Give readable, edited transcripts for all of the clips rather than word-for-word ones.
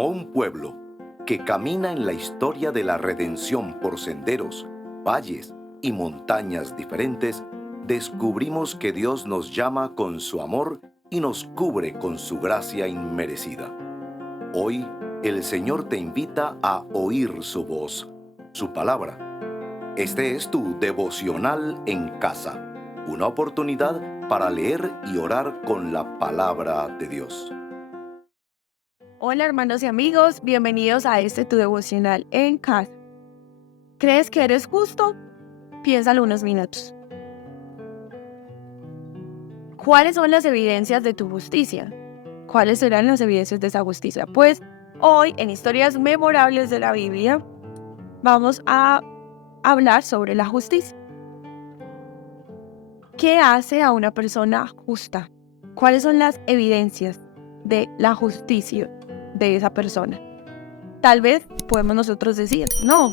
Como un pueblo que camina en la historia de la redención por senderos, valles y montañas diferentes, descubrimos que Dios nos llama con su amor y nos cubre con su gracia inmerecida. Hoy, el Señor te invita a oír su voz, su palabra. Este es tu devocional en casa, una oportunidad para leer y orar con la palabra de Dios. Hola hermanos y amigos, bienvenidos a este tu devocional en casa. ¿Crees que eres justo? Piénsalo unos minutos. ¿Cuáles son las evidencias de tu justicia? ¿Cuáles serán las evidencias de esa justicia? Pues hoy en Historias Memorables de la Biblia vamos a hablar sobre la justicia. ¿Qué hace a una persona justa? ¿Cuáles son las evidencias de la justicia de esa persona? Tal vez podemos nosotros decir, no,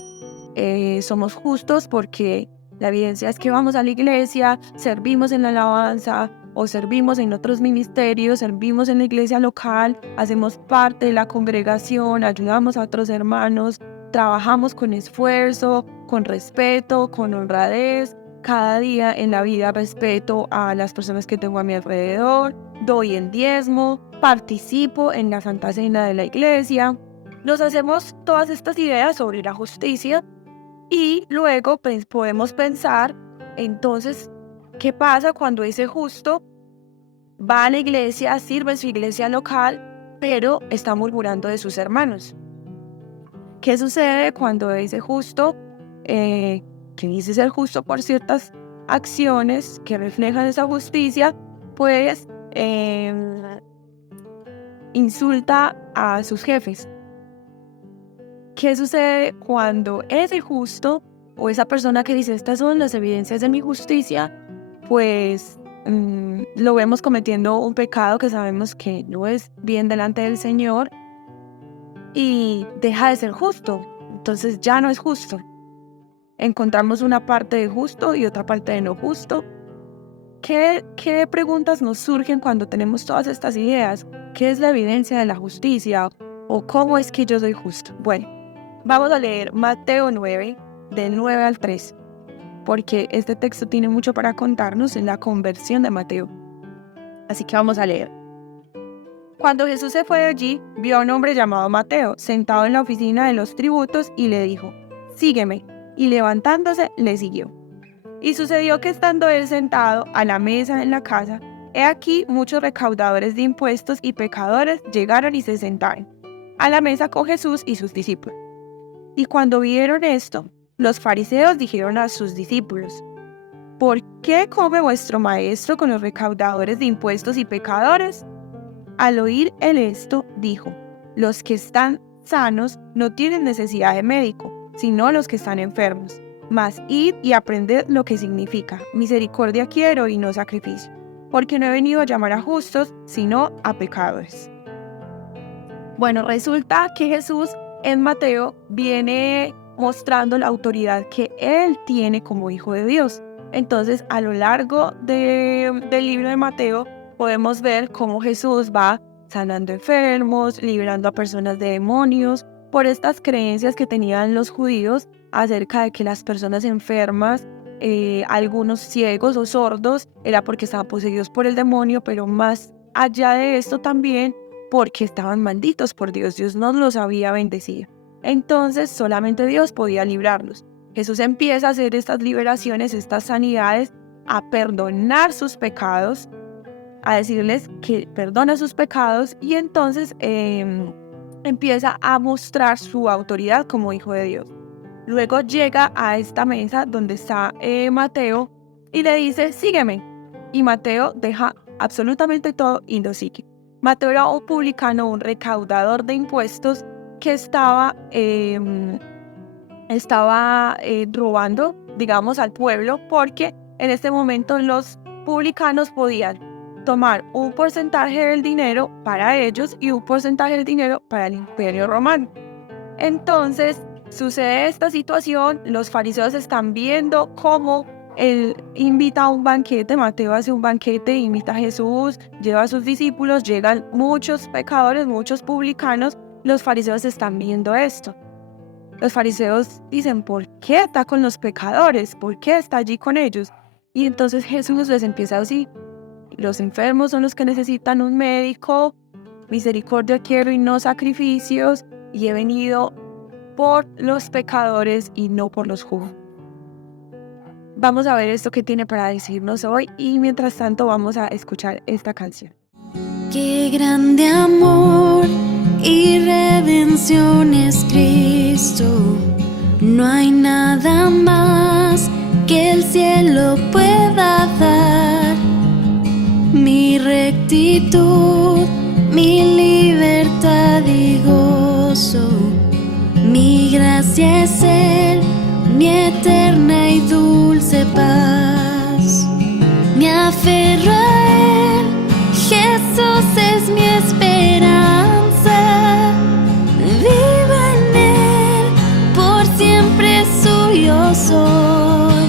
somos justos porque la evidencia es que vamos a la iglesia, servimos en la alabanza o servimos en otros ministerios, servimos en la iglesia local, hacemos parte de la congregación, ayudamos a otros hermanos, trabajamos con esfuerzo, con respeto, con honradez. Cada día en la vida respeto a las personas que tengo a mi alrededor, doy el diezmo, participo en la Santa Cena de la iglesia. Nos hacemos todas estas ideas sobre la justicia y luego podemos pensar, entonces, ¿qué pasa cuando ese justo va a la iglesia, sirve en su iglesia local, pero está murmurando de sus hermanos? ¿Qué sucede cuando ese justo, que dice ser justo por ciertas acciones que reflejan esa justicia, pues insulta a sus jefes? ¿Qué sucede cuando ese justo o esa persona que dice estas son las evidencias de mi justicia, pues lo vemos cometiendo un pecado que sabemos que no es bien delante del Señor y deja de ser justo? Entonces ya no es justo. Encontramos una parte de justo y otra parte de no justo. ¿Qué preguntas nos surgen cuando tenemos todas estas ideas? ¿Qué es la evidencia de la justicia? ¿O cómo es que yo soy justo? Bueno, vamos a leer Mateo 9, del 9 al 3, porque este texto tiene mucho para contarnos en la conversión de Mateo. Así que vamos a leer. Cuando Jesús se fue de allí, vio a un hombre llamado Mateo, sentado en la oficina de los tributos, y le dijo, «Sígueme», y levantándose, le siguió. Y sucedió que estando él sentado a la mesa en la casa, he aquí muchos recaudadores de impuestos y pecadores llegaron y se sentaron a la mesa con Jesús y sus discípulos. Y cuando vieron esto, los fariseos dijeron a sus discípulos, «¿Por qué come vuestro maestro con los recaudadores de impuestos y pecadores?» Al oír él esto, dijo, «Los que están sanos no tienen necesidad de médico, sino los que están enfermos. Mas id y aprended lo que significa, misericordia quiero y no sacrificio, porque no he venido a llamar a justos, sino a pecadores». Bueno, resulta que Jesús en Mateo viene mostrando la autoridad que él tiene como hijo de Dios. Entonces, a lo largo del libro de Mateo, podemos ver cómo Jesús va sanando enfermos, librando a personas de demonios, por estas creencias que tenían los judíos acerca de que las personas enfermas, algunos ciegos o sordos, era porque estaban poseídos por el demonio, pero más allá de esto también, porque estaban malditos por Dios. Dios no los había bendecido. Entonces solamente Dios podía librarlos. Jesús empieza a hacer estas liberaciones, estas sanidades, a perdonar sus pecados, a decirles que perdona sus pecados y entonces empieza a mostrar su autoridad como hijo de Dios. Luego llega a esta mesa donde está Mateo y le dice, sígueme. Y Mateo deja absolutamente todo y lo sigue. Mateo era un publicano, un recaudador de impuestos que estaba robando, digamos, al pueblo, porque en este momento los publicanos podían tomar un porcentaje del dinero para ellos y un porcentaje del dinero para el Imperio Romano. Entonces sucede esta situación, los fariseos están viendo cómo él invita a un banquete, Mateo hace un banquete, invita a Jesús, lleva a sus discípulos, llegan muchos pecadores, muchos publicanos, los fariseos están viendo esto. Los fariseos dicen, ¿por qué está con los pecadores? ¿Por qué está allí con ellos? Y entonces Jesús les empieza a decir, los enfermos son los que necesitan un médico, misericordia quiero y no sacrificios, y he venido por los pecadores y no por los justos. Vamos a ver esto que tiene para decirnos hoy y mientras tanto vamos a escuchar esta canción. Qué grande amor y redención es Cristo, no hay nada más que el cielo pueda dar. Mi rectitud, mi libertad y gozo, mi gracia es Él, mi eterna y dulce paz. Me aferro a Él, Jesús es mi esperanza. Vivo en Él, por siempre suyo soy.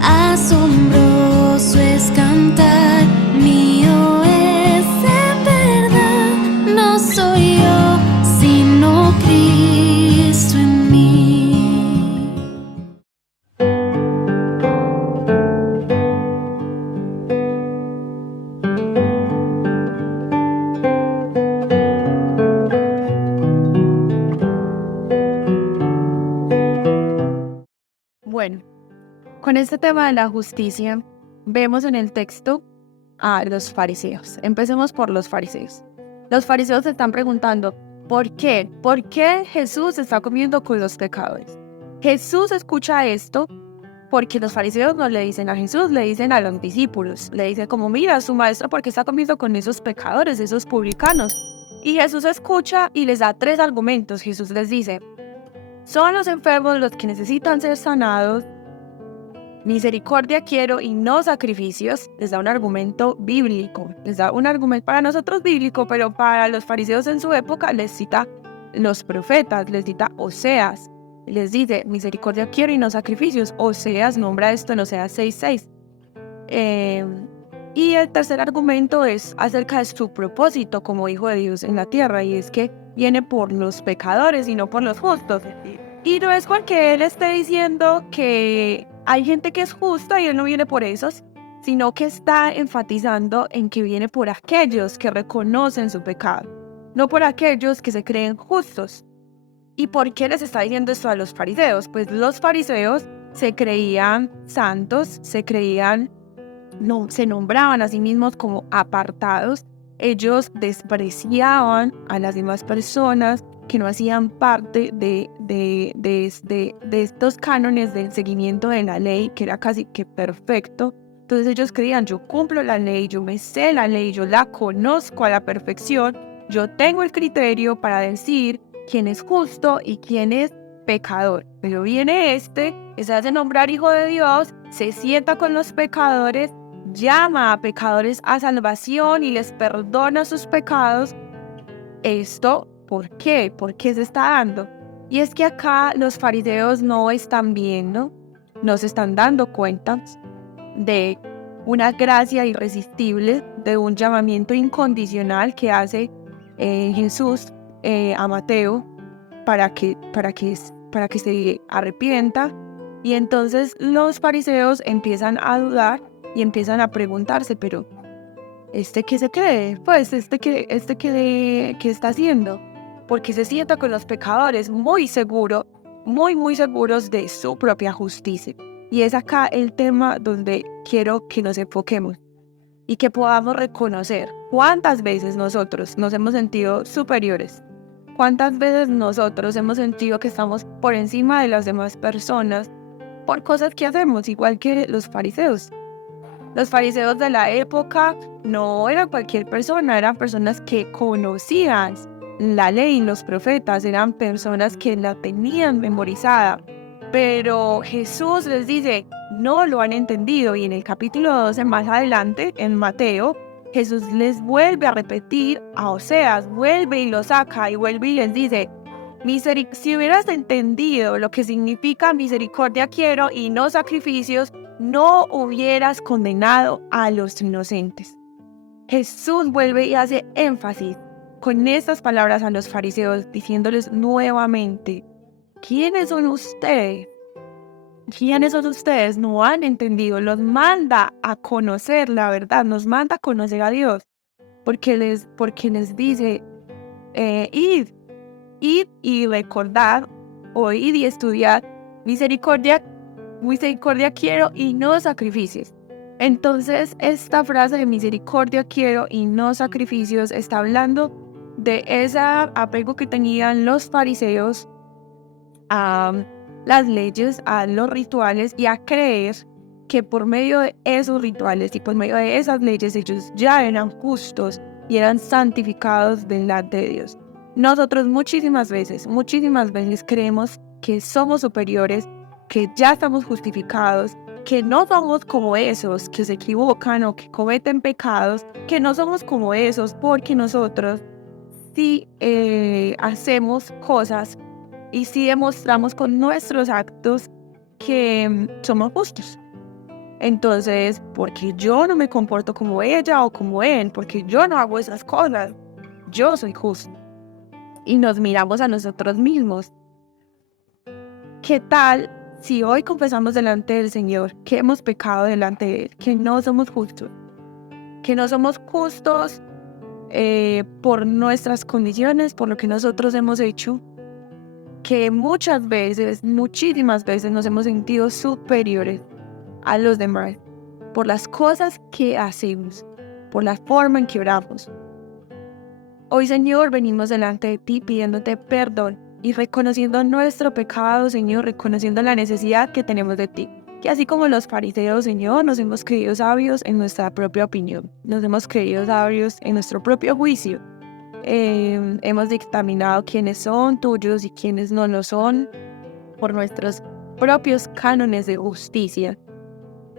Asombroso es cantar, mío es en verdad. No soy yo, sino Cristo en mí. Bueno, con este tema de la justicia, vemos en el texto a los fariseos. Empecemos por los fariseos. Los fariseos se están preguntando, ¿por qué? ¿Por qué Jesús está comiendo con los pecadores? Jesús escucha esto porque los fariseos no le dicen a Jesús, le dicen a los discípulos. Le dicen como, mira, su maestro, ¿por qué está comiendo con esos pecadores, esos publicanos? Y Jesús escucha y les da 3 argumentos. Jesús les dice, son los enfermos los que necesitan ser sanados, misericordia quiero y no sacrificios. Les da un argumento bíblico, les da un argumento para nosotros bíblico, pero para los fariseos en su época les cita los profetas, les cita Oseas, les dice misericordia quiero y no sacrificios. Oseas nombra esto en Oseas 6:6. Y el tercer argumento es acerca de su propósito como hijo de Dios en la tierra, y es que viene por los pecadores y no por los justos. Y no es porque él esté diciendo que hay gente que es justa y él no viene por esos, sino que está enfatizando en que viene por aquellos que reconocen su pecado, no por aquellos que se creen justos. ¿Y por qué les está diciendo esto a los fariseos? Pues los fariseos se creían santos, se nombraban a sí mismos como apartados. Ellos despreciaban a las demás personas que no hacían parte de estos cánones del seguimiento de la ley, que era casi que perfecto. Entonces ellos creían, yo cumplo la ley, yo me sé la ley, yo la conozco a la perfección, yo tengo el criterio para decir quién es justo y quién es pecador. Pero viene se hace nombrar hijo de Dios, se sienta con los pecadores, llama a pecadores a salvación y les perdona sus pecados. Esto, ¿por qué? ¿Por qué se está dando? Y es que acá los fariseos no están viendo, no se están dando cuenta de una gracia irresistible, de un llamamiento incondicional que hace Jesús a Mateo para que se arrepienta. Y entonces los fariseos empiezan a dudar y empiezan a preguntarse, pero ¿este qué se cree? Pues ¿qué está haciendo? Porque se sienta con los pecadores muy seguro, muy seguros de su propia justicia. Y es acá el tema donde quiero que nos enfoquemos y que podamos reconocer cuántas veces nosotros nos hemos sentido superiores, cuántas veces nosotros hemos sentido que estamos por encima de las demás personas por cosas que hacemos, igual que los fariseos. Los fariseos de la época no eran cualquier persona, eran personas que conocían la ley, los profetas, eran personas que la tenían memorizada. Pero Jesús les dice, no lo han entendido. Y en el capítulo 12, más adelante, en Mateo, Jesús les vuelve a repetir a Oseas, vuelve y lo saca y vuelve y les dice, si hubieras entendido lo que significa misericordia quiero y no sacrificios, no hubieras condenado a los inocentes. Jesús vuelve y hace énfasis con estas palabras a los fariseos, diciéndoles nuevamente, ¿quiénes son ustedes? ¿Quiénes son ustedes? No han entendido. Los manda a conocer la verdad, nos manda a conocer a Dios, porque les dice, id y recordad, oíd y estudiad, misericordia quiero y no sacrificios. Entonces, esta frase de misericordia quiero y no sacrificios está hablando de ese apego que tenían los fariseos a las leyes, a los rituales y a creer que por medio de esos rituales y por medio de esas leyes ellos ya eran justos y eran santificados delante de Dios. Nosotros muchísimas veces creemos que somos superiores, que ya estamos justificados, que no somos como esos que se equivocan o que cometen pecados, que no somos como esos porque nosotros sí hacemos cosas y sí demostramos con nuestros actos que somos justos. Entonces, porque yo no me comporto como ella o como él, porque yo no hago esas cosas, yo soy justo. Y nos miramos a nosotros mismos. ¿Qué tal si hoy confesamos delante del Señor que hemos pecado delante de Él, que no somos justos? Que no somos justos por nuestras condiciones, por lo que nosotros hemos hecho, que muchísimas veces nos hemos sentido superiores a los demás por las cosas que hacemos, por la forma en que oramos. Hoy, Señor, venimos delante de ti pidiéndote perdón y reconociendo nuestro pecado, Señor, reconociendo la necesidad que tenemos de ti. Que así como los fariseos, Señor, nos hemos creído sabios en nuestra propia opinión, nos hemos creído sabios en nuestro propio juicio. Hemos dictaminado quiénes son tuyos y quiénes no lo son por nuestros propios cánones de justicia.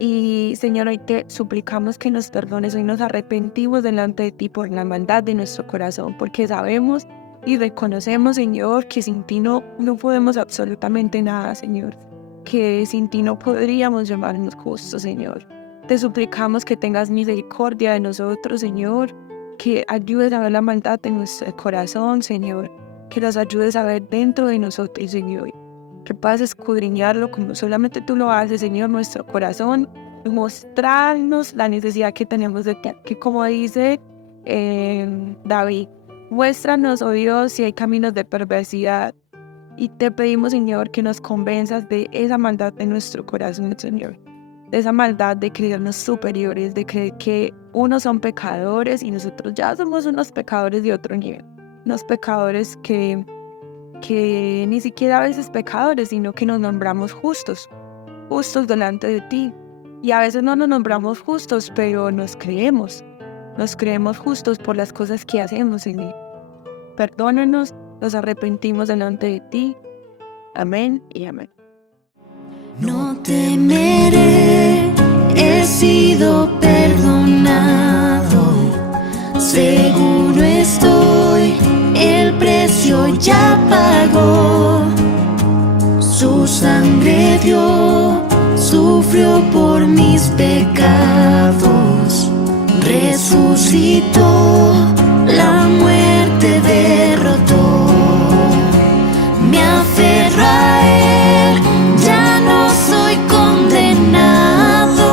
Y Señor, hoy te suplicamos que nos perdones, hoy nos arrepentimos delante de ti por la maldad de nuestro corazón, porque sabemos y reconocemos, Señor, que sin ti no podemos absolutamente nada, Señor, que sin ti no podríamos llamarnos justos, Señor. Te suplicamos que tengas misericordia de nosotros, Señor, que ayudes a ver la maldad de nuestro corazón, Señor, que nos ayudes a ver dentro de nosotros, Señor, que puedas escudriñarlo como solamente tú lo haces, Señor, nuestro corazón, y mostrarnos la necesidad que tenemos de ti, que como dice David, muéstranos, oh Dios, si hay caminos de perversidad, y te pedimos, Señor, que nos convenzas de esa maldad de nuestro corazón, Señor, de esa maldad de creernos superiores, de creer que unos son pecadores y nosotros ya somos unos pecadores de otro nivel, unos pecadores que ni siquiera a veces pecadores, sino que nos nombramos justos delante de ti. Y a veces no nos nombramos justos, pero nos creemos justos por las cosas que hacemos, Señor. Perdónanos, nos arrepentimos delante de ti. Amén y amén. No temeré, he sido perdonado, seguro estoy, el precio ya pagó, su sangre dio, sufrió por mis pecados, resucitó, la muerte derrotó, me aferro a él, ya no soy condenado,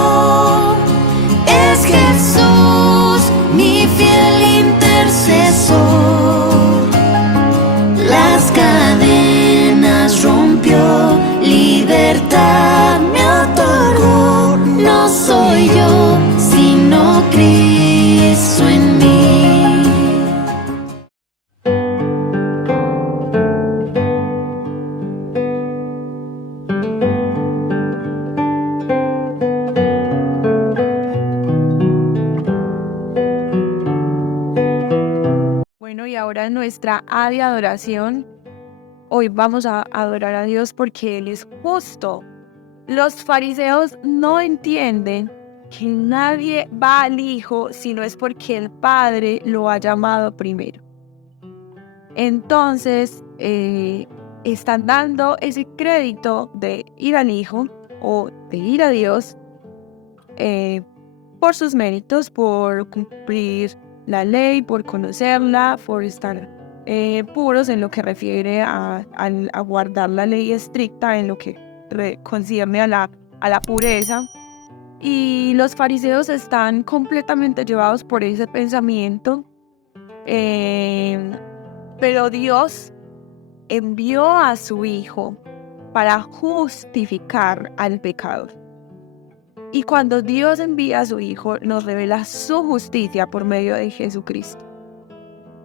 es Jesús mi fiel intercesor, las cadenas rompió, libertad me otorgó, no soy yo, sino Cristo en mí. Bueno, y ahora en nuestra A de adoración, hoy vamos a adorar a Dios porque Él es justo. Los fariseos no entienden que nadie va al Hijo si no es porque el Padre lo ha llamado primero. Entonces, están dando ese crédito de ir al Hijo o de ir a Dios por sus méritos, por cumplir la ley, por conocerla, por estar puros en lo que refiere a guardar la ley estricta, en lo que concierne a la pureza. Y los fariseos están completamente llevados por ese pensamiento, pero Dios envió a su Hijo para justificar al pecador. Y cuando Dios envía a su Hijo, nos revela su justicia por medio de Jesucristo.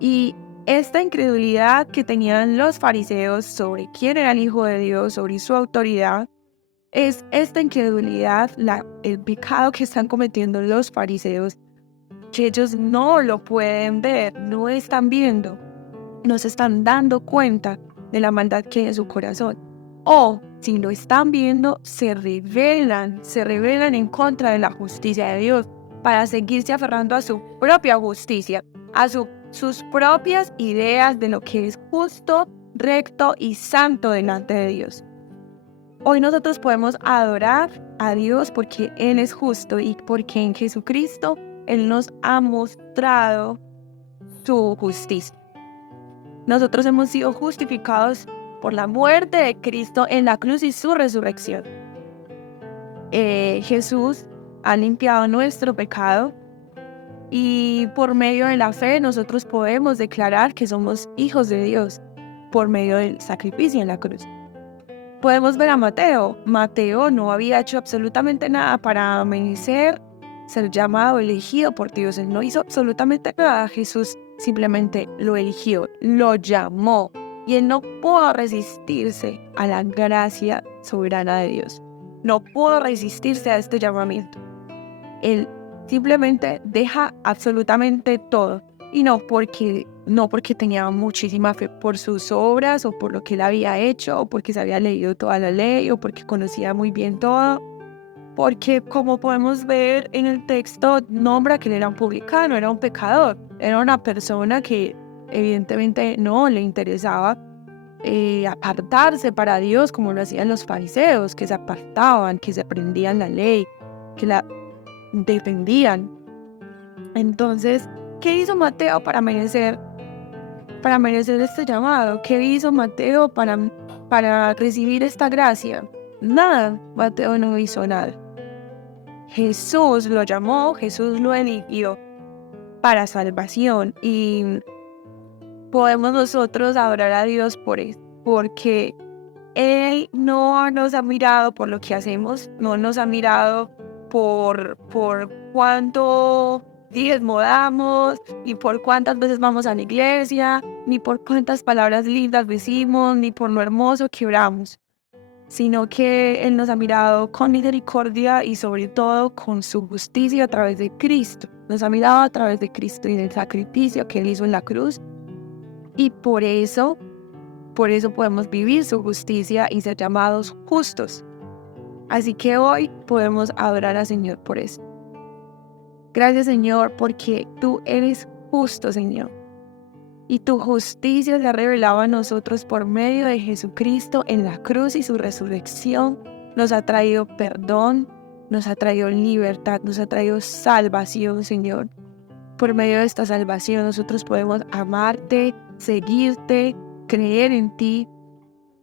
Y esta incredulidad que tenían los fariseos sobre quién era el Hijo de Dios, sobre su autoridad, es esta incredulidad, el pecado que están cometiendo los fariseos, que ellos no lo pueden ver, no están viendo, no se están dando cuenta de la maldad que hay en su corazón. O si lo están viendo, se rebelan en contra de la justicia de Dios para seguirse aferrando a su propia justicia, a sus propias ideas de lo que es justo, recto y santo delante de Dios. Hoy nosotros podemos adorar a Dios porque Él es justo y porque en Jesucristo Él nos ha mostrado su justicia. Nosotros hemos sido justificados por la muerte de Cristo en la cruz y su resurrección. Jesús ha limpiado nuestro pecado y por medio de la fe nosotros podemos declarar que somos hijos de Dios por medio del sacrificio en la cruz. Podemos ver a Mateo. Mateo no había hecho absolutamente nada para merecer ser llamado, elegido por Dios. Él no hizo absolutamente nada. Jesús simplemente lo eligió, lo llamó. Y él no pudo resistirse a la gracia soberana de Dios. No pudo resistirse a este llamamiento. Él simplemente deja absolutamente todo. Y no porque tenía muchísima fe por sus obras, o por lo que él había hecho, o porque se había leído toda la ley, o porque conocía muy bien todo. Porque, como podemos ver en el texto, nombra que él era un publicano, era un pecador. Era una persona que evidentemente no le interesaba apartarse para Dios como lo hacían los fariseos, que se apartaban, que se aprendían la ley, que la defendían. Entonces, ¿qué hizo Mateo para merecer este llamado? ¿Qué hizo Mateo para recibir esta gracia? Nada, Mateo no hizo nada. Jesús lo llamó, Jesús lo eligió para salvación, y podemos nosotros adorar a Dios por eso, porque Él no nos ha mirado por lo que hacemos, no nos ha mirado por cuánto diezmo damos, ni por cuántas veces vamos a la iglesia, ni por cuántas palabras lindas decimos, ni por lo hermoso que oramos, sino que Él nos ha mirado con misericordia y sobre todo con su justicia a través de Cristo. Nos ha mirado a través de Cristo y del sacrificio que Él hizo en la cruz, y por eso podemos vivir su justicia y ser llamados justos. Así que hoy podemos adorar al Señor por eso. Gracias, Señor, porque tú eres justo, Señor. Y tu justicia se ha revelado a nosotros por medio de Jesucristo en la cruz, y su resurrección nos ha traído perdón, nos ha traído libertad, nos ha traído salvación, Señor. Por medio de esta salvación nosotros podemos amarte, seguirte, creer en ti,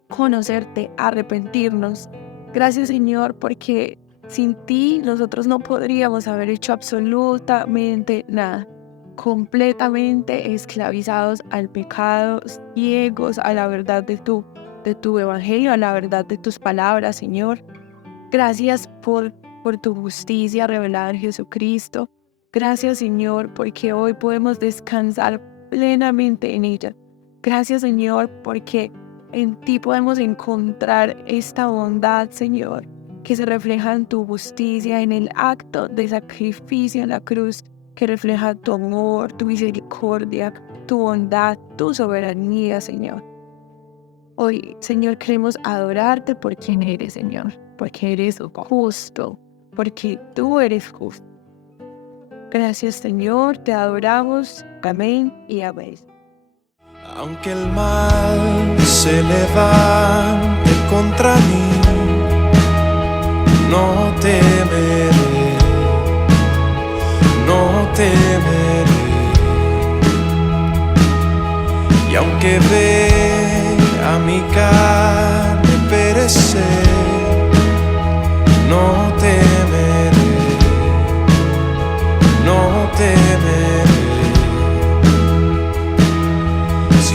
conocerte, arrepentirnos. Gracias, Señor, porque sin ti nosotros no podríamos haber hecho absolutamente nada. Completamente esclavizados al pecado, ciegos a la verdad de tu evangelio, a la verdad de tus palabras, Señor. Gracias por tu justicia revelada en Jesucristo. Gracias, Señor, porque hoy podemos descansar plenamente en ella. Gracias, Señor, porque en ti podemos encontrar esta bondad, Señor, que se refleja en tu justicia, en el acto de sacrificio en la cruz, que refleja tu amor, tu misericordia, tu bondad, tu soberanía, Señor. Hoy, Señor, queremos adorarte por quien eres, Señor, porque eres justo, porque tú eres justo. Gracias, Señor, te adoramos. Amén y amén. Aunque el mal se levante contra mí, no temeré, no temeré.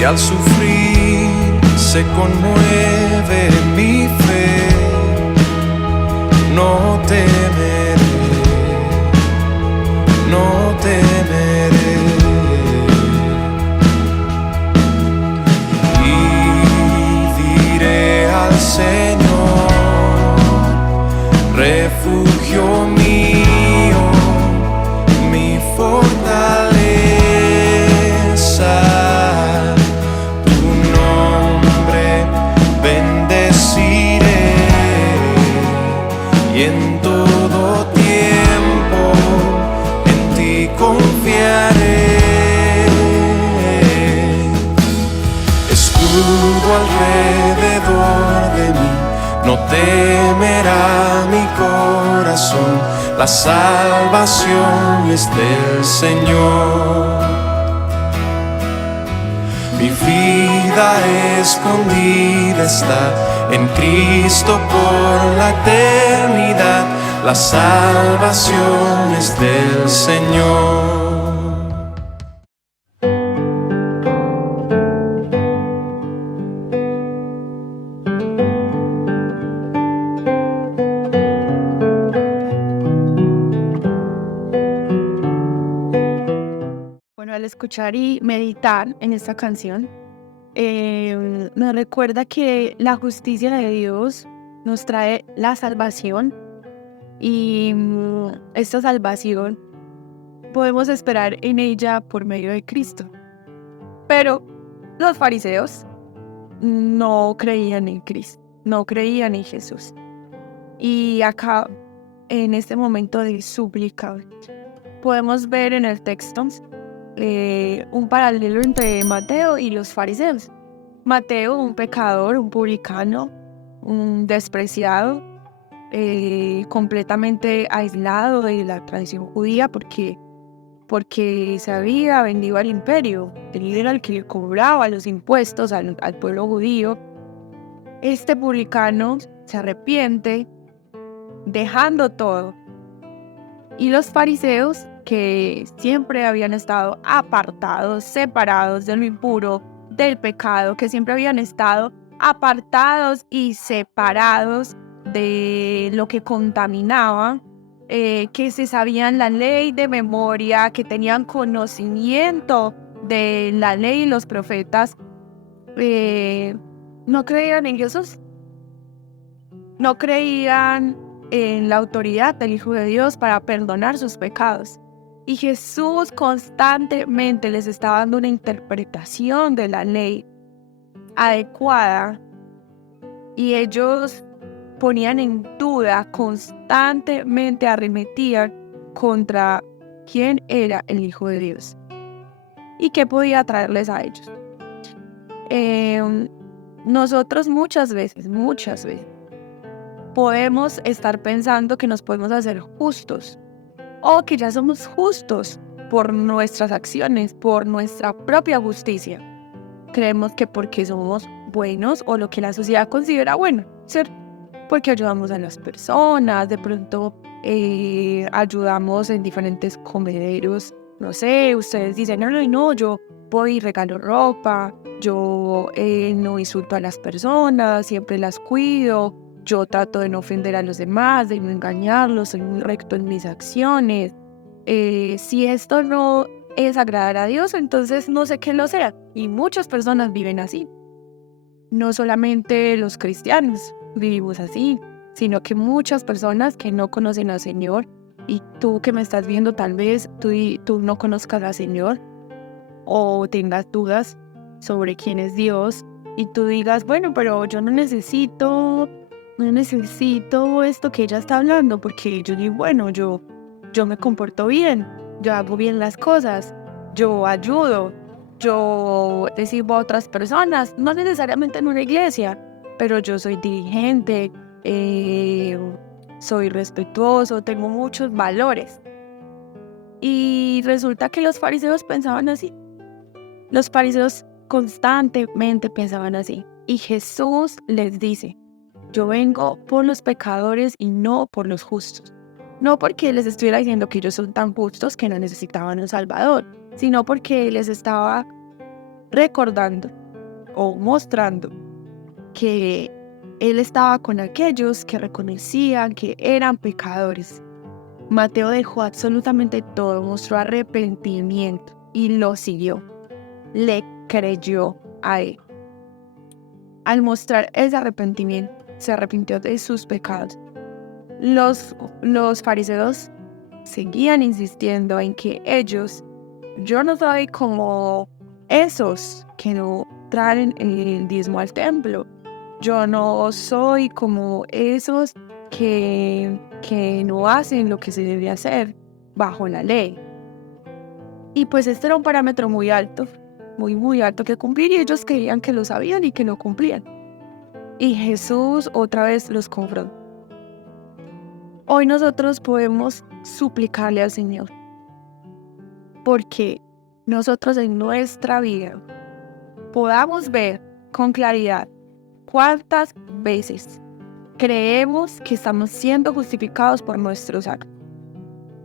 y al sufrir se conmueve mi fe. No temeré, no temeré. Y diré al Señor, refugio mío, mi fortaleza, tu nombre bendeciré y en todo tiempo en ti confiaré. Escudo alrededor de mí, no temerá mi corazón, la salvación es del Señor. Mi vida escondida está en Cristo por la eternidad, la salvación es del Señor. Bueno, al escuchar y meditar en esta canción, nos recuerda que la justicia de Dios nos trae la salvación y esta salvación podemos esperar en ella por medio de Cristo. Pero los fariseos no creían en Cristo, no creían en Jesús. Y acá, en este momento de súplica, podemos ver en el texto un paralelo entre Mateo y los fariseos. Mateo, un pecador, un publicano, un despreciado, completamente aislado de la tradición judía porque se había vendido al imperio. Él era el que le cobraba los impuestos al pueblo judío. Este publicano se arrepiente dejando todo. Y los fariseos, que siempre habían estado apartados, separados de lo impuro, del pecado, que siempre habían estado apartados y separados de lo que contaminaba, que se sabían la ley de memoria, que tenían conocimiento de la ley y los profetas, no creían en Jesús, no creían en la autoridad del Hijo de Dios para perdonar sus pecados. Y Jesús constantemente les estaba dando una interpretación de la ley adecuada y ellos ponían en duda, constantemente arremetían contra quién era el Hijo de Dios y qué podía traerles a ellos. Nosotros muchas veces podemos estar pensando que nos podemos hacer justos o que ya somos justos por nuestras acciones, por nuestra propia justicia. Creemos que porque somos buenos o lo que la sociedad considera bueno, ¿cierto? Porque ayudamos a las personas, de pronto ayudamos en diferentes comederos. No sé, ustedes dicen, no, yo voy y regalo ropa, yo no insulto a las personas, siempre las cuido, yo trato de no ofender a los demás, de no engañarlos, soy muy recto en mis acciones. Si esto no es agradar a Dios, entonces no sé qué lo sea. Y muchas personas viven así. No solamente los cristianos vivimos así, sino que muchas personas que no conocen al Señor, y tú que me estás viendo, tal vez tú no conozcas al Señor o tengas dudas sobre quién es Dios y tú digas, bueno, pero yo no necesito esto que ella está hablando, porque yo digo, bueno, yo me comporto bien, yo hago bien las cosas, yo ayudo, yo recibo a otras personas, no necesariamente en una iglesia, pero yo soy diligente, soy respetuoso, tengo muchos valores. Y resulta que los fariseos pensaban así. Los fariseos constantemente pensaban así. Y Jesús les dice, yo vengo por los pecadores y no por los justos. No porque les estuviera diciendo que ellos son tan justos que no necesitaban un Salvador, sino porque les estaba recordando o mostrando que Él estaba con aquellos que reconocían que eran pecadores. Mateo dejó absolutamente todo, mostró arrepentimiento y lo siguió. Le creyó a Él. Al mostrar ese arrepentimiento, se arrepintió de sus pecados. Los fariseos seguían insistiendo en que yo no soy como esos que no traen el diezmo al templo. Yo no soy como esos que no hacen lo que se debe hacer bajo la ley. Y pues este era un parámetro muy alto, muy alto que cumplir, y ellos creían que lo sabían y que lo cumplían. Y Jesús otra vez los confrontó. Hoy nosotros podemos suplicarle al Señor, porque nosotros en nuestra vida podamos ver con claridad cuántas veces creemos que estamos siendo justificados por nuestros actos.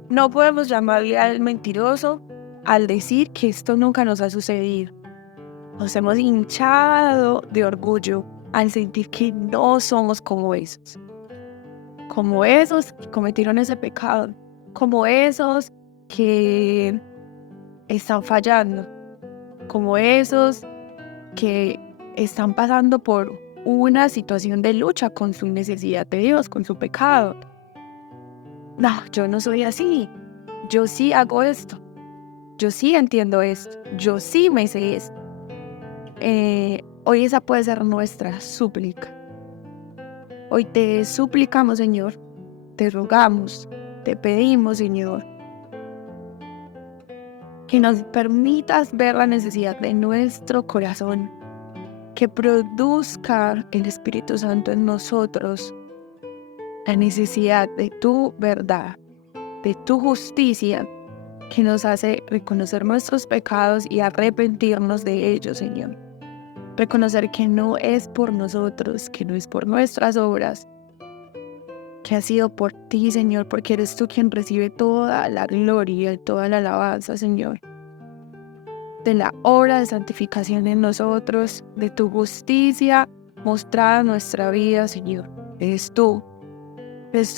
No podemos llamarle al mentiroso al decir que esto nunca nos ha sucedido. Nos hemos hinchado de orgullo al sentir que no somos como esos que cometieron ese pecado, como esos que están fallando, como esos que están pasando por una situación de lucha con su necesidad de Dios, con su pecado. No, yo no soy así. Yo sí hago esto. Yo sí entiendo esto. Yo sí me sé esto. Hoy esa puede ser nuestra súplica. Hoy te suplicamos, Señor. Te rogamos, te pedimos, Señor, que nos permitas ver la necesidad de nuestro corazón, que produzca el Espíritu Santo en nosotros la necesidad de tu verdad, de tu justicia, que nos hace reconocer nuestros pecados y arrepentirnos de ellos, Señor. Reconocer que no es por nosotros, que no es por nuestras obras, que ha sido por ti, Señor, porque eres tú quien recibe toda la gloria y toda la alabanza, Señor, de la obra de santificación en nosotros, de tu justicia mostrada en nuestra vida, Señor. Eres tú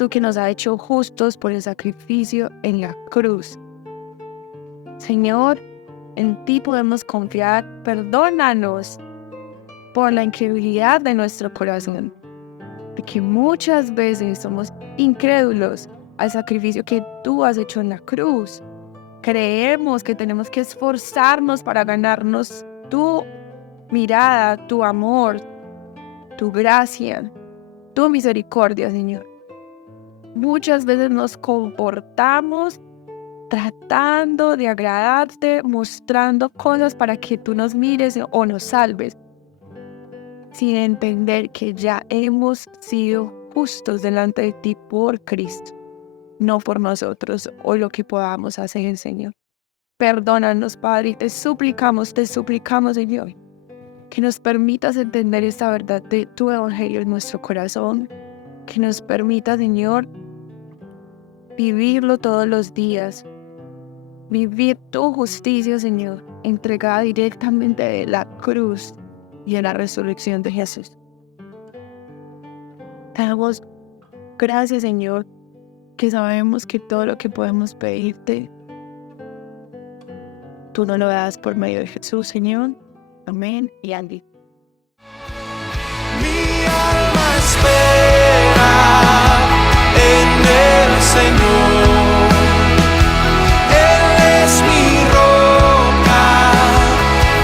que nos ha hecho justos por el sacrificio en la cruz. Señor, en ti podemos confiar. Perdónanos por la incredulidad de nuestro corazón, porque muchas veces somos incrédulos al sacrificio que tú has hecho en la cruz. Creemos que tenemos que esforzarnos para ganarnos tu mirada, tu amor, tu gracia, tu misericordia, Señor. Muchas veces nos comportamos tratando de agradarte, mostrando cosas para que tú nos mires o nos salves, sin entender que ya hemos sido justos delante de ti por Cristo, no por nosotros o lo que podamos hacer, Señor. Perdónanos, Padre, y te suplicamos, Señor, que nos permitas entender esta verdad de tu Evangelio en nuestro corazón, que nos permita, Señor, vivirlo todos los días, vivir tu justicia, Señor, entregada directamente de la cruz y en la resurrección de Jesús. Te damos gracias, Señor, que sabemos que todo lo que podemos pedirte, tú nos lo das por medio de Jesús, Señor. Amén y amén. Mi alma espera en el Señor. Él es mi roca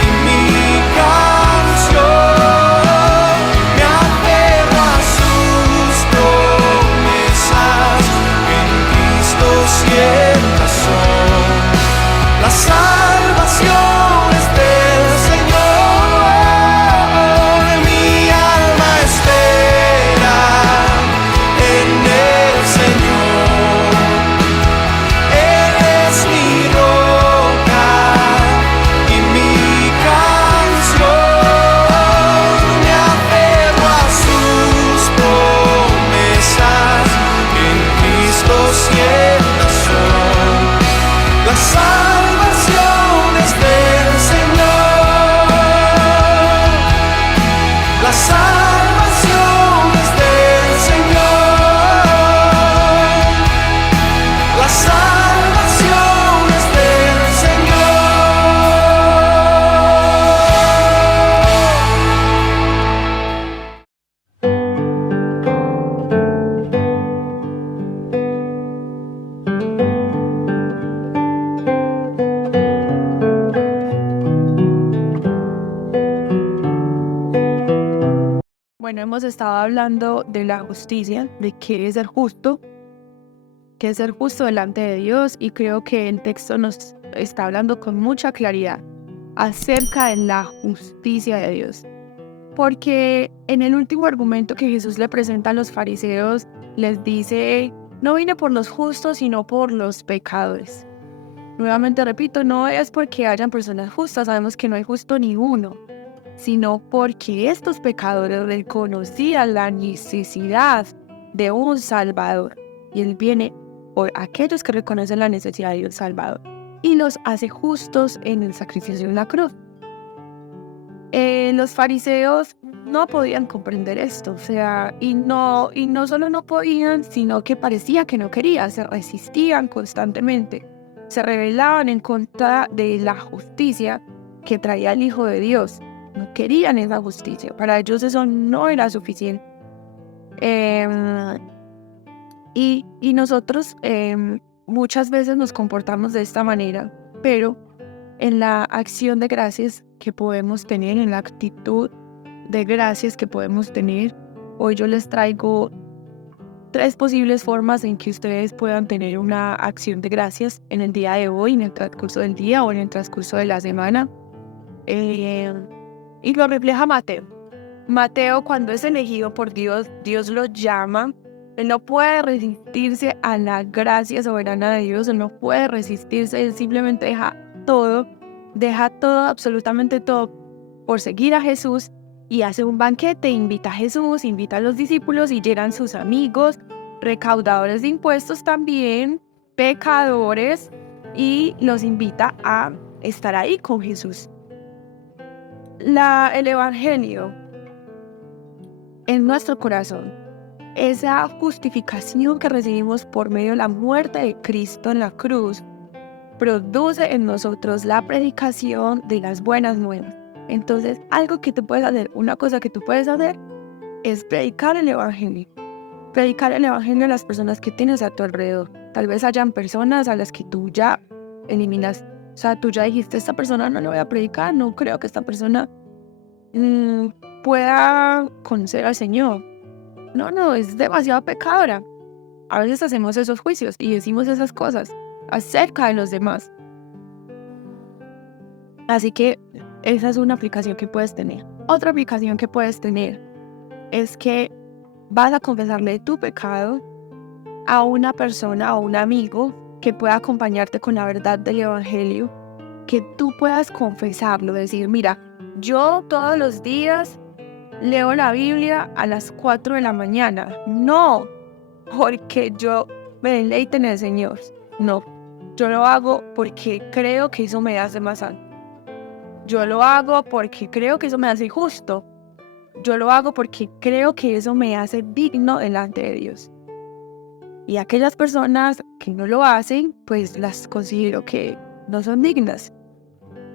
y mi canción. Me aferro a sus promesas. En Cristo siempre son la salvación es del Señor. Mi alma espera en el Señor. Él es mi roca y mi canción. Me aferro a sus promesas. En Cristo siempre son la salvación es del Señor. bueno, hemos estado hablando de la justicia, de qué es ser justo, qué es ser justo delante de Dios, y creo que el texto nos está hablando con mucha claridad acerca de la justicia de Dios. Porque en el último argumento que Jesús le presenta a los fariseos, les dice, no vine por los justos, sino por los pecadores. Nuevamente repito, no es porque hayan personas justas, sabemos que no hay justo ni uno, sino porque estos pecadores reconocían la necesidad de un Salvador. Y Él viene por aquellos que reconocen la necesidad de un Salvador y los hace justos en el sacrificio de la cruz. Los fariseos no podían comprender esto, o sea, y no solo no podían, sino que parecía que no querían, se resistían constantemente, se rebelaban en contra de la justicia que traía el Hijo de Dios. No querían esa justicia, para ellos eso no era suficiente. Y nosotros muchas veces nos comportamos de esta manera, pero en la acción de gracias que podemos tener, en la actitud de gracias que podemos tener, hoy yo les traigo 3 posibles formas en que ustedes puedan tener una acción de gracias en el día de hoy, en el transcurso del día o en el transcurso de la semana. Y lo refleja Mateo. Mateo, cuando es elegido por Dios, Dios lo llama. Él no puede resistirse a la gracia soberana de Dios, él no puede resistirse, él simplemente deja todo, absolutamente todo, por seguir a Jesús, y hace un banquete, invita a Jesús, invita a los discípulos y llegan sus amigos, recaudadores de impuestos también, pecadores, y los invita a estar ahí con Jesús. El Evangelio en nuestro corazón, esa justificación que recibimos por medio de la muerte de Cristo en la cruz, produce en nosotros la predicación de las buenas nuevas. Entonces, algo que tú puedes hacer, una cosa que tú puedes hacer, es predicar el Evangelio. Predicar el Evangelio a las personas que tienes a tu alrededor. Tal vez hayan personas a las que tú ya eliminas. O sea, tú ya dijiste, esta persona no le voy a predicar, no creo que esta persona pueda conocer al Señor. No, es demasiado pecadora. A veces hacemos esos juicios y decimos esas cosas acerca de los demás. Así que esa es una aplicación que puedes tener. Otra aplicación que puedes tener es que vas a confesarle tu pecado a una persona o un amigo que pueda acompañarte con la verdad del Evangelio, que tú puedas confesarlo, decir, mira, yo todos los días leo la Biblia a las 4 de la mañana. No, porque yo me deleite en el Señor. No, yo lo hago porque creo que eso me hace más santo. Yo lo hago porque creo que eso me hace justo. Yo lo hago porque creo que eso me hace digno delante de Dios. Y aquellas personas que no lo hacen, pues las considero que no son dignas,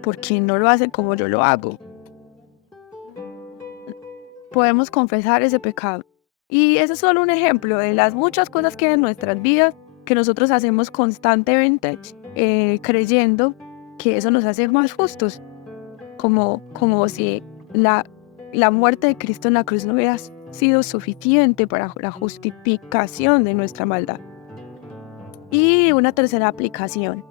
porque no lo hacen como yo lo hago. Podemos confesar ese pecado. Y ese es solo un ejemplo de las muchas cosas que hay en nuestras vidas que nosotros hacemos constantemente, creyendo que eso nos hace más justos. Como si la muerte de Cristo en la cruz no hubiera sido suficiente para la justificación de nuestra maldad. Y una tercera aplicación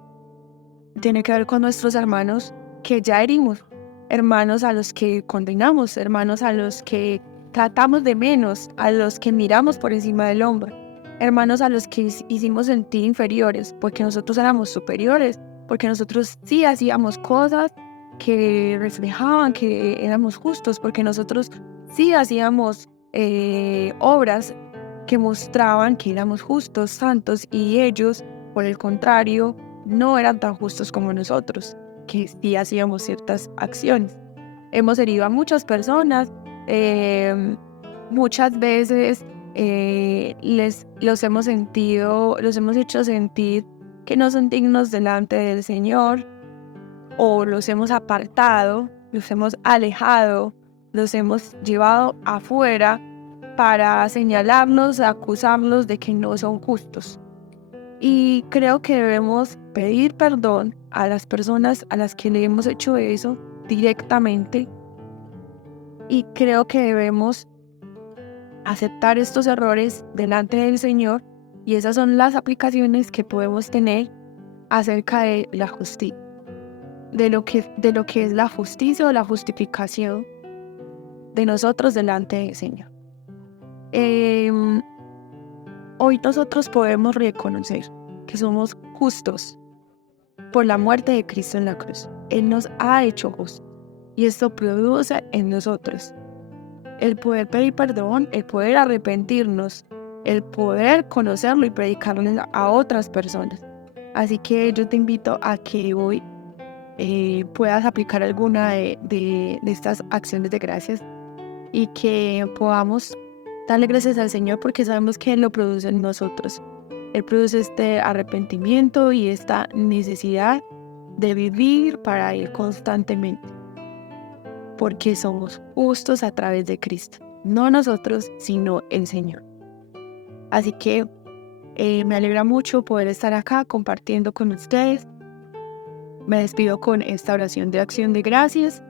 tiene que ver con nuestros hermanos que ya herimos, hermanos a los que condenamos, hermanos a los que tratamos de menos, a los que miramos por encima del hombro, hermanos a los que hicimos sentir inferiores, porque nosotros éramos superiores, porque nosotros sí hacíamos cosas que reflejaban que éramos justos, porque nosotros sí hacíamos obras que mostraban que éramos justos, santos, y ellos, por el contrario, no eran tan justos como nosotros, que sí hacíamos ciertas acciones. Hemos herido a muchas personas, muchas veces los hemos hecho sentir que no son dignos delante del Señor, o los hemos apartado, los hemos alejado, los hemos llevado afuera para señalarlos, acusarlos de que no son justos. Y creo que debemos pedir perdón a las personas a las que le hemos hecho eso directamente. Y creo que debemos aceptar estos errores delante del Señor, y esas son las aplicaciones que podemos tener acerca de la justicia, de lo que es la justicia o la justificación de nosotros delante del Señor. Hoy nosotros podemos reconocer que somos justos por la muerte de Cristo en la cruz. Él nos ha hecho justos, y esto produce en nosotros el poder pedir perdón, el poder arrepentirnos, el poder conocerlo y predicarlo a otras personas. Así que yo te invito a que hoy puedas aplicar alguna de estas acciones de gracias, y que podamos darle gracias al Señor, porque sabemos que Él lo produce en nosotros. Él produce este arrepentimiento y esta necesidad de vivir para Él constantemente, porque somos justos a través de Cristo. No nosotros, sino el Señor. Así que me alegra mucho poder estar acá compartiendo con ustedes. Me despido con esta oración de acción de gracias.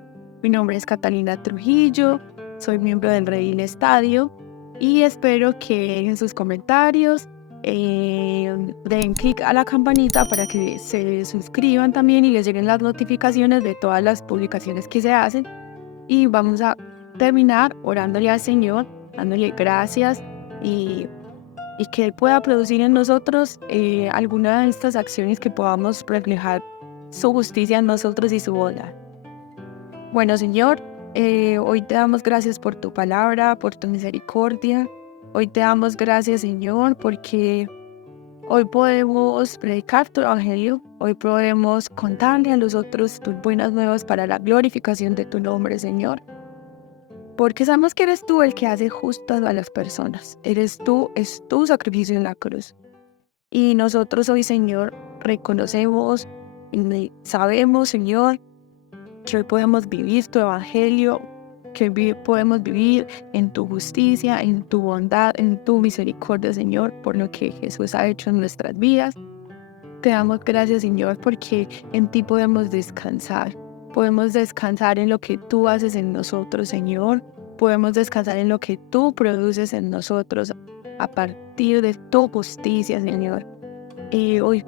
Mi nombre es Catalina Trujillo, soy miembro del Redil Estadio, y espero que en sus comentarios den clic a la campanita para que se suscriban también y les lleguen las notificaciones de todas las publicaciones que se hacen. Y vamos a terminar orándole al Señor, dándole gracias, y que Él pueda producir en nosotros alguna de estas acciones que podamos reflejar su justicia en nosotros y su bondad. Bueno, Señor, hoy te damos gracias por tu palabra, por tu misericordia. Hoy te damos gracias, Señor, porque hoy podemos predicar tu evangelio. Hoy podemos contarle a los otros tus buenas nuevas para la glorificación de tu nombre, Señor. Porque sabemos que eres tú el que hace justas a las personas. Eres tú, es tu sacrificio en la cruz. Y nosotros hoy, Señor, reconocemos y sabemos, Señor, que hoy podemos vivir tu evangelio, que hoy podemos vivir en tu justicia, en tu bondad, en tu misericordia, Señor, por lo que Jesús ha hecho en nuestras vidas. Te damos gracias, Señor, porque en ti podemos descansar. Podemos descansar en lo que tú haces en nosotros, Señor. Podemos descansar en lo que tú produces en nosotros a partir de tu justicia, Señor. Hoy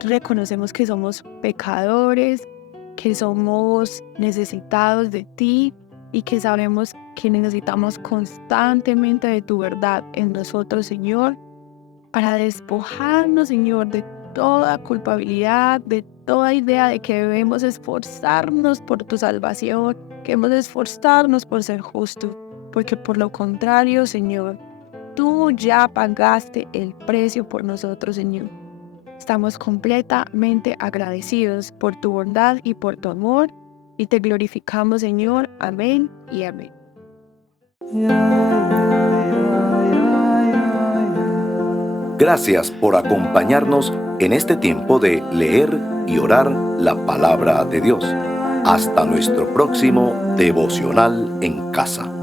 reconocemos que somos pecadores, que somos necesitados de ti, y que sabemos que necesitamos constantemente de tu verdad en nosotros, Señor, para despojarnos, Señor, de toda culpabilidad, de toda idea de que debemos esforzarnos por tu salvación, que debemos esforzarnos por ser justos, porque por lo contrario, Señor, tú ya pagaste el precio por nosotros, Señor. Estamos completamente agradecidos por tu bondad y por tu amor, y te glorificamos, Señor. Amén y amén. Gracias por acompañarnos en este tiempo de leer y orar la palabra de Dios. Hasta nuestro próximo devocional en casa.